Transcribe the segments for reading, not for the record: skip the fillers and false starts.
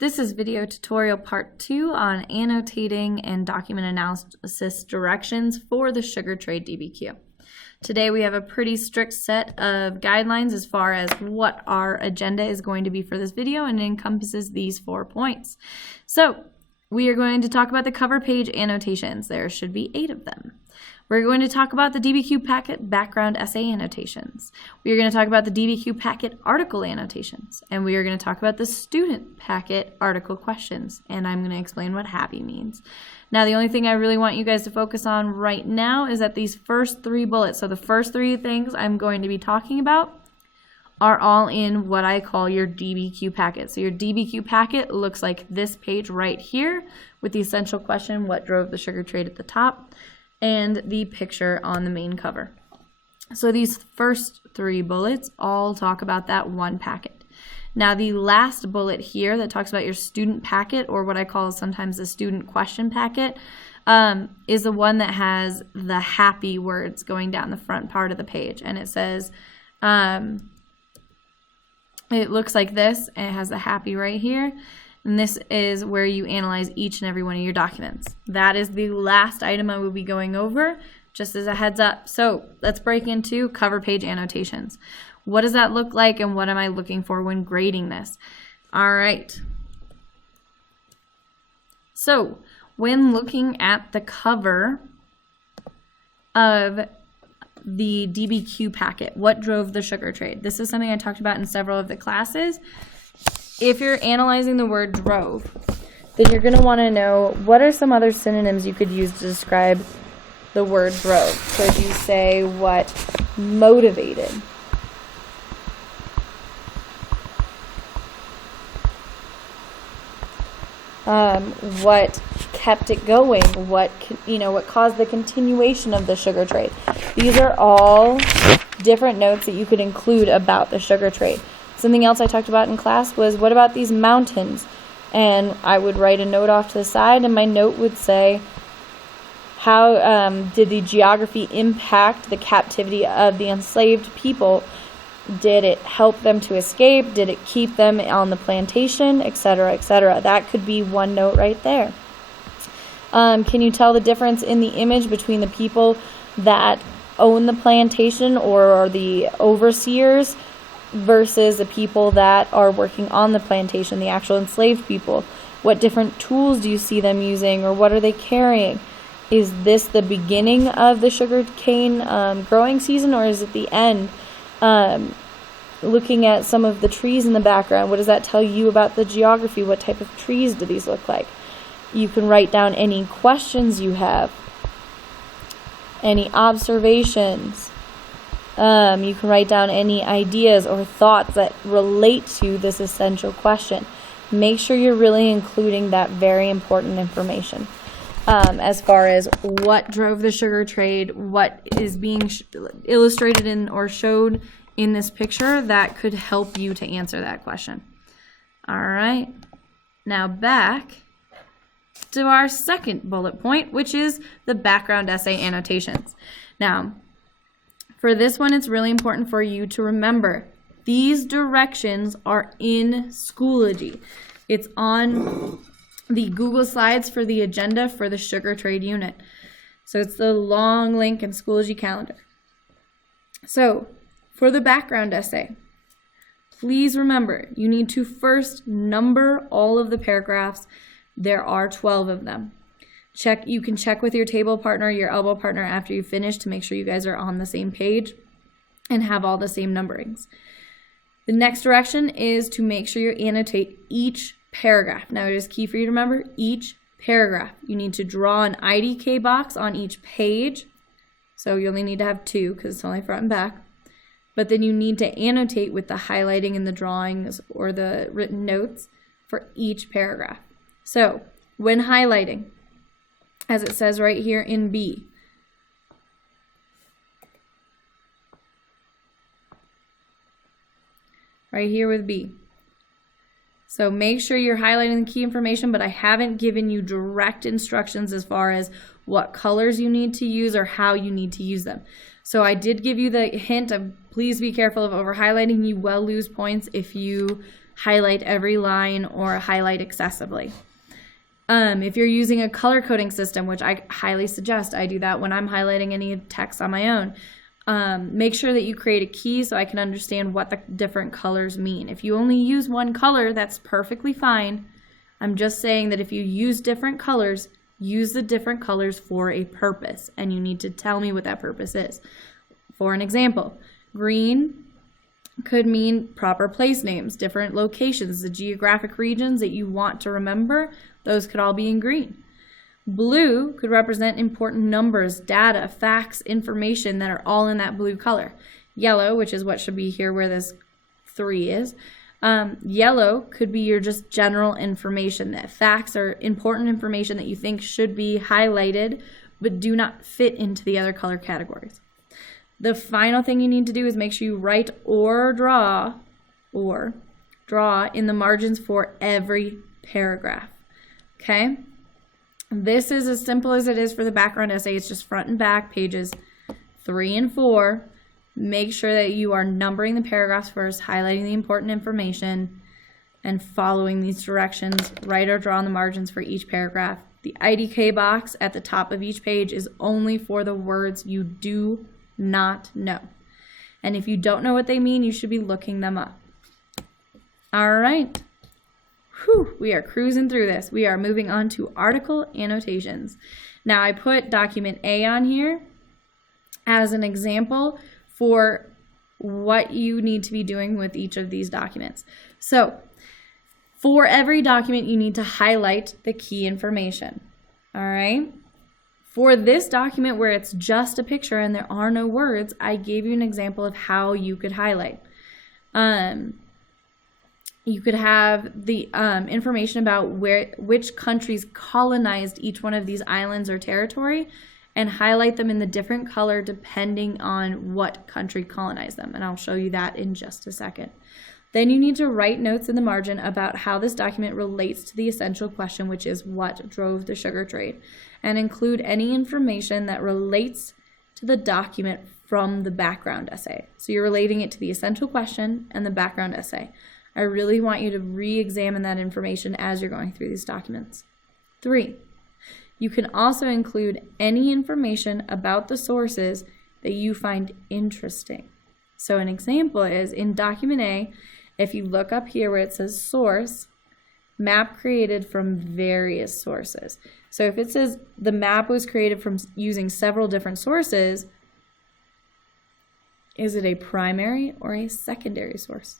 This is video tutorial part 2 on annotating and document analysis directions for the Sugar Trade DBQ. Today we have a pretty strict set of guidelines as far as what our agenda is going to be for this video, and it encompasses these 4 points. So we are going to talk about the cover page annotations. There should be 8 of them. We're going to talk about the DBQ packet background essay annotations. We are going to talk about the DBQ packet article annotations. And we are going to talk about the student packet article questions. And I'm going to explain what happy means. Now, the only thing I really want you guys to focus on right now is that these first 3 bullets. So the first 3 things I'm going to be talking about are all in what I call your DBQ packet. So your DBQ packet looks like this page right here with the essential question, what drove the sugar trade, at the top, and the picture on the main cover. So these first 3 bullets all talk about that one packet. Now the last bullet here that talks about your student packet, or what I call sometimes the student question packet, is the one that has the happy words going down the front part of the page. And it says, it looks like this, and it has the happy right here. And this is where you analyze each and every one of your documents. That is the last item I will be going over, just as a heads up. So let's break into cover page annotations. What does that look like, and what am I looking for when grading this? All right. So when looking at the cover of the DBQ packet, what drove the sugar trade? This is something I talked about in several of the classes. If you're analyzing the word drove, then you're going to want to know what are some other synonyms you could use to describe the word drove. Could you say what motivated? What kept it going? What caused the continuation of the sugar trade? These are all different notes that you could include about the sugar trade. Something else I talked about in class was, what about these mountains? And I would write a note off to the side, and my note would say, how did the geography impact the captivity of the enslaved people? Did it help them to escape? Did it keep them on the plantation, etc., etc.? That could be one note right there. Can you tell the difference in the image between the people that own the plantation or are the overseers versus the people that are working on the plantation, the actual enslaved people? What different tools do you see them using, or what are they carrying? Is this the beginning of the sugar cane growing season, or is it the end? Looking at some of the trees in the background, what does that tell you about the geography? What type of trees do these look like? You can write down any questions you have, any observations. You can write down any ideas or thoughts that relate to this essential question. Make sure you're really including that very important information. As far as what drove the sugar trade, what is being illustrated in or showed in this picture, that could help you to answer that question. All right, now back to our second bullet point, which is the background essay annotations. Now, for this one, it's really important for you to remember these directions are in Schoology. It's on the Google Slides for the agenda for the Sugar Trade unit. So it's the long link in Schoology calendar. So for the background essay, please remember you need to first number all of the paragraphs. There are 12 of them. You can check with your table partner, your elbow partner after you finish to make sure you guys are on the same page and have all the same numberings. The next direction is to make sure you annotate each paragraph. Now it is key for you to remember each paragraph. You need to draw an IDK box on each page. So you only need to have 2 because it's only front and back. But then you need to annotate with the highlighting and the drawings or the written notes for each paragraph. So when highlighting, as it says right here in B, right here with B. So make sure you're highlighting the key information, but I haven't given you direct instructions as far as what colors you need to use or how you need to use them. So I did give you the hint of please be careful of over highlighting. You will lose points if you highlight every line or highlight excessively. If you're using a color coding system, which I highly suggest I do that when I'm highlighting any text on my own, make sure that you create a key so I can understand what the different colors mean. If you only use one color, that's perfectly fine. I'm just saying that if you use different colors, use the different colors for a purpose, and you need to tell me what that purpose is. For an example, green could mean proper place names, different locations, the geographic regions that you want to remember, those could all be in green. Blue could represent important numbers, data, facts, information that are all in that blue color. Yellow, which is what should be here where this 3 is, yellow could be your just general information, that facts are important information that you think should be highlighted but do not fit into the other color categories. The final thing you need to do is make sure you write or draw in the margins for every paragraph. Okay? This is as simple as it is for the background essay. It's just front and back, pages 3 and 4. Make sure that you are numbering the paragraphs first, highlighting the important information, and following these directions. Write or draw on the margins for each paragraph. The IDK box at the top of each page is only for the words you do not know. And if you don't know what they mean, you should be looking them up. All right. Whew, we are cruising through this. We are moving on to article annotations. Now I put document A on here as an example for what you need to be doing with each of these documents. So for every document, you need to highlight the key information. All right. For this document where it's just a picture and there are no words, I gave you an example of how you could highlight. You could have the information about which countries colonized each one of these islands or territory and highlight them in the different color depending on what country colonized them. And I'll show you that in just a second. Then you need to write notes in the margin about how this document relates to the essential question, which is what drove the sugar trade, and include any information that relates to the document from the background essay. So you're relating it to the essential question and the background essay. I really want you to re-examine that information as you're going through these documents. 3, you can also include any information about the sources that you find interesting. So an example is in document A, if you look up here where it says source, map created from various sources. So if it says the map was created from using several different sources, is it a primary or a secondary source?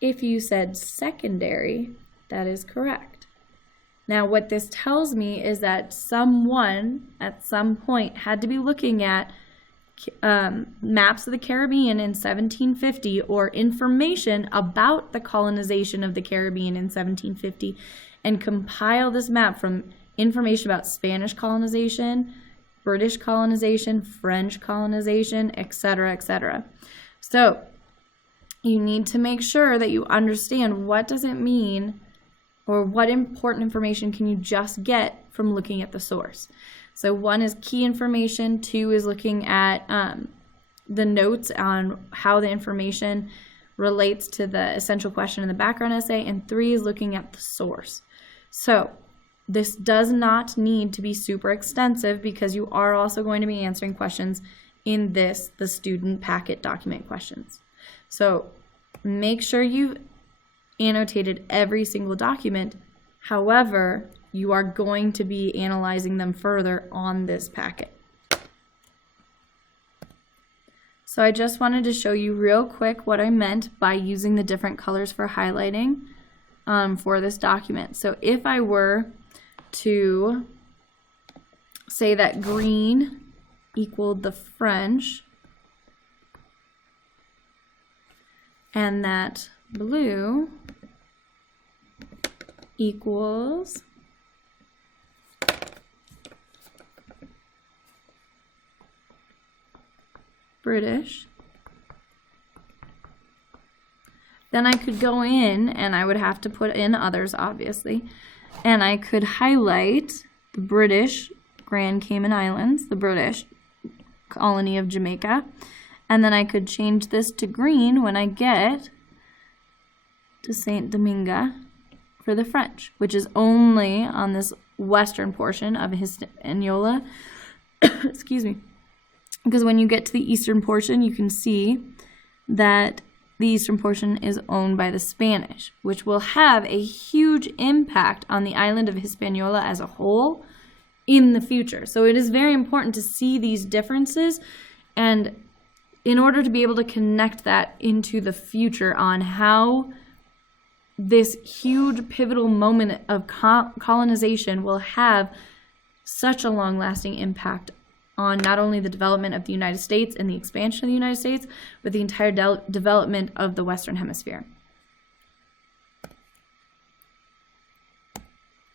If you said secondary, that is correct. Now what this tells me is that someone at some point had to be looking at maps of the Caribbean in 1750 or information about the colonization of the Caribbean in 1750 and compile this map from information about Spanish colonization, British colonization, French colonization, etc., etc. So you need to make sure that you understand what does it mean or what important information can you just get from looking at the source. So 1 is key information, 2 is looking at the notes on how the information relates to the essential question in the background essay, and 3 is looking at the source. So this does not need to be super extensive because you are also going to be answering questions in the student packet document questions. So make sure you've annotated every single document. However, you are going to be analyzing them further on this packet. So I just wanted to show you real quick what I meant by using the different colors for highlighting for this document. So if I were to say that green equaled the French and that blue equals British, then I could go in and I would have to put in others, obviously, and I could highlight the British Grand Cayman Islands, the British colony of Jamaica, And then I could change this to green when I get to Saint Domingue for the French, which is only on this western portion of Hispaniola. Excuse me. Because when you get to the eastern portion, you can see that the eastern portion is owned by the Spanish, which will have a huge impact on the island of Hispaniola as a whole in the future. So it is very important to see these differences, and in order to be able to connect that into the future on how this huge pivotal moment of colonization will have such a long-lasting impact on not only the development of the United States and the expansion of the United States, but the entire development of the Western Hemisphere.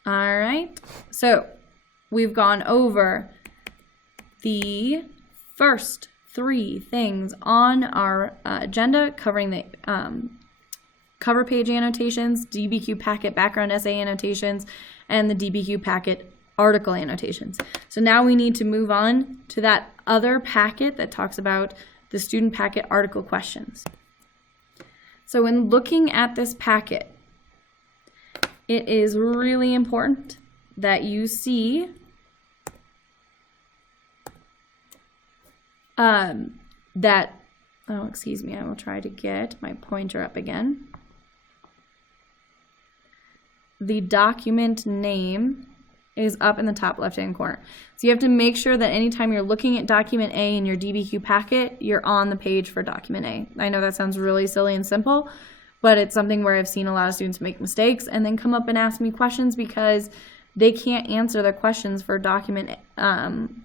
All right, so we've gone over the first 3 things on our agenda, covering the cover page annotations, DBQ packet background essay annotations, and the DBQ packet article annotations. So now we need to move on to that other packet that talks about the student packet article questions. So when looking at this packet, it is really important that you see that, oh, excuse me, I will try to get my pointer up again. The document name is up in the top left-hand corner. So you have to make sure that anytime you're looking at document A in your DBQ packet, you're on the page for document A. I know that sounds really silly and simple, but it's something where I've seen a lot of students make mistakes and then come up and ask me questions because they can't answer their questions for document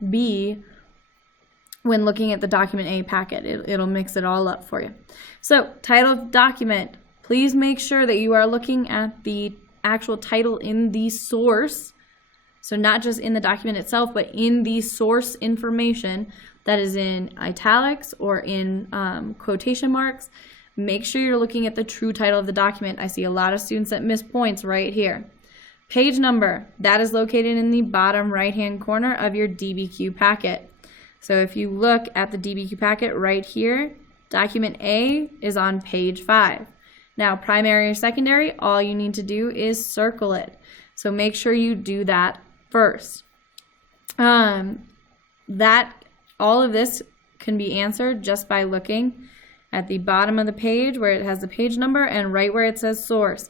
B when looking at the document A packet. It'll mix it all up for you. So, title of document. Please make sure that you are looking at the actual title in the source. So not just in the document itself, but in the source information that is in italics or in quotation marks. Make sure you're looking at the true title of the document. I see a lot of students that miss points right here. Page number, that is located in the bottom right-hand corner of your DBQ packet. So if you look at the DBQ packet right here, document A is on page 5. Now, primary or secondary, all you need to do is circle it. So make sure you do that first. All of this can be answered just by looking at the bottom of the page where it has the page number and right where it says source.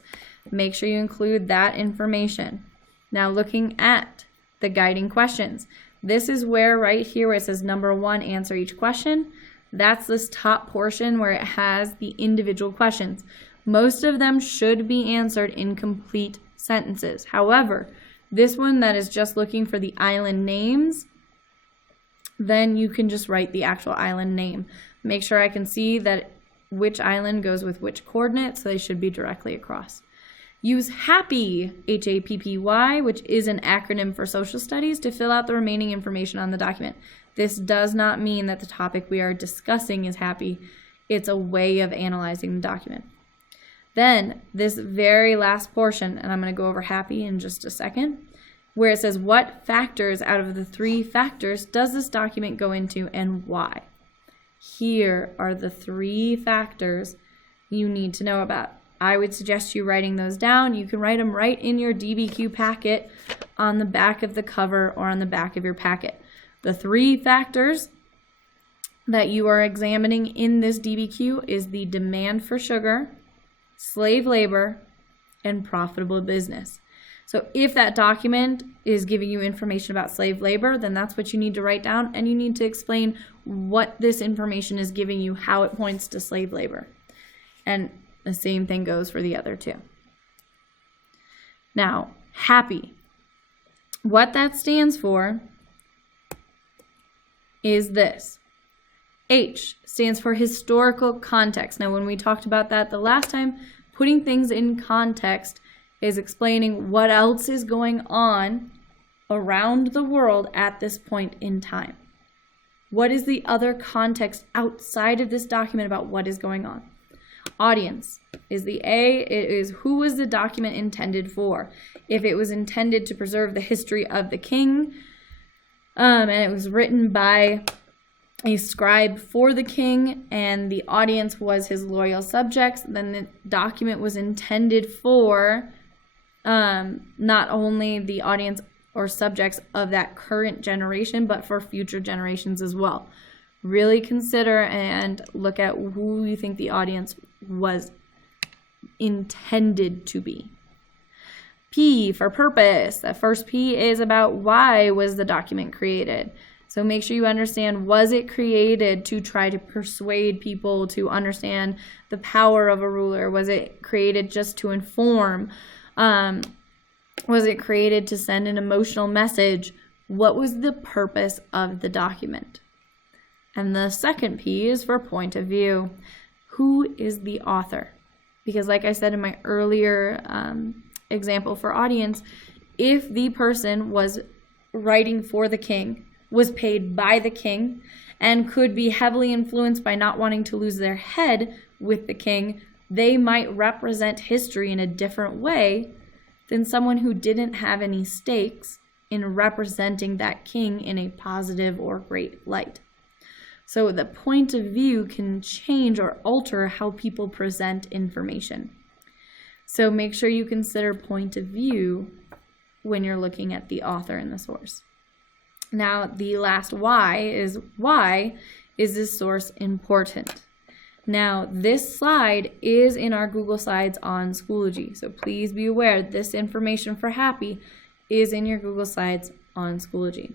Make sure you include that information. Now looking at the guiding questions. This is where right here where it says number 1, answer each question. That's this top portion where it has the individual questions. Most of them should be answered in complete sentences. However, this one that is just looking for the island names, then you can just write the actual island name. Make sure I can see that which island goes with which coordinate, so they should be directly across. Use HAPPY, H-A-P-P-Y, which is an acronym for social studies, to fill out the remaining information on the document. This does not mean that the topic we are discussing is happy. It's a way of analyzing the document. Then, this very last portion, and I'm going to go over happy in just a second, where it says what factors out of the 3 factors does this document go into and why? Here are the 3 factors you need to know about. I would suggest you writing those down. You can write them right in your DBQ packet on the back of the cover or on the back of your packet. The 3 factors that you are examining in this DBQ is the demand for sugar, slave labor, and profitable business. So if that document is giving you information about slave labor, then that's what you need to write down, and you need to explain what this information is giving you, how it points to slave labor. And the same thing goes for the other 2. Now, happy. What that stands for is this. H stands for historical context. Now, when we talked about that the last time, putting things in context is explaining what else is going on around the world at this point in time. What is the other context outside of this document about what is going on? Audience is the A. It is who was the document intended for. If it was intended to preserve the history of the king, and it was written by a scribe for the king and the audience was his loyal subjects, then the document was intended for not only the audience or subjects of that current generation, but for future generations as well. Really consider and look at who you think the audience was intended to be. P for purpose. The first P is about why was the document created. So make sure you understand, was it created to try to persuade people to understand the power of a ruler? Was it created just to inform? Was it created to send an emotional message? What was the purpose of the document? And the second P is for point of view. Who is the author? Because like I said in my earlier example for audience, if the person was writing for the king, was paid by the king, and could be heavily influenced by not wanting to lose their head with the king, they might represent history in a different way than someone who didn't have any stakes in representing that king in a positive or great light. So the point of view can change or alter how people present information. So make sure you consider point of view when you're looking at the author and the source. Now, the last why is this source important? Now, this slide is in our Google Slides on Schoology, so please be aware this information for Happy is in your Google Slides on Schoology.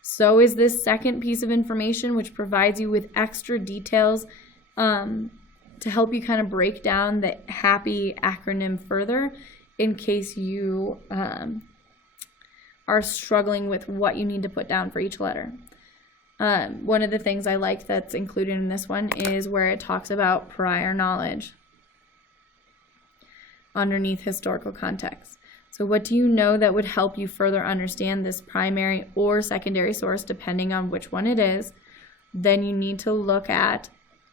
So is this second piece of information, which provides you with extra details to help you kind of break down the Happy acronym further in case you are struggling with what you need to put down for each letter. One of the things I like that's included in this one is where it talks about prior knowledge underneath historical context. So what do you know that would help you further understand this primary or secondary source, depending on which one it is? Then you need to look at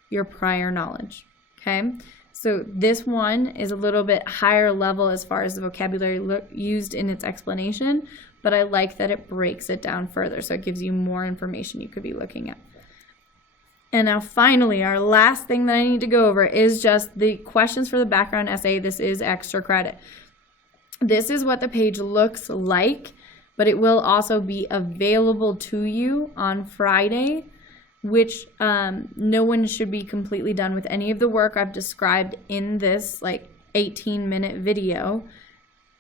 your prior knowledge, okay? So this one is a little bit higher level as far as the vocabulary used in its explanation, but I like that it breaks it down further, so it gives you more information you could be looking at. And now finally, our last thing that I need to go over is just the questions for the background essay. This is extra credit. This is what the page looks like, but it will also be available to you on Friday, which no one should be completely done with any of the work I've described in this 18-minute video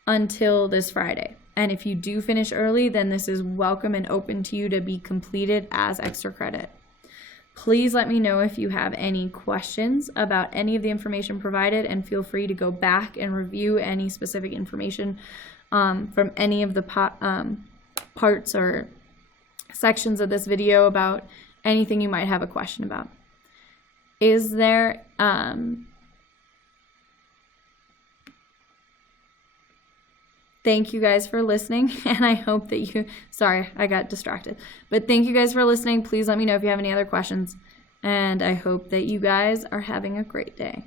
until this Friday. And if you do finish early, then this is welcome and open to you to be completed as extra credit. Please let me know if you have any questions about any of the information provided, and feel free to go back and review any specific information from any of the parts or sections of this video about anything you might have a question about. Is there thank you guys for listening, and I hope that you, sorry, I got distracted, but thank you guys for listening. Please let me know if you have any other questions, and I hope that you guys are having a great day.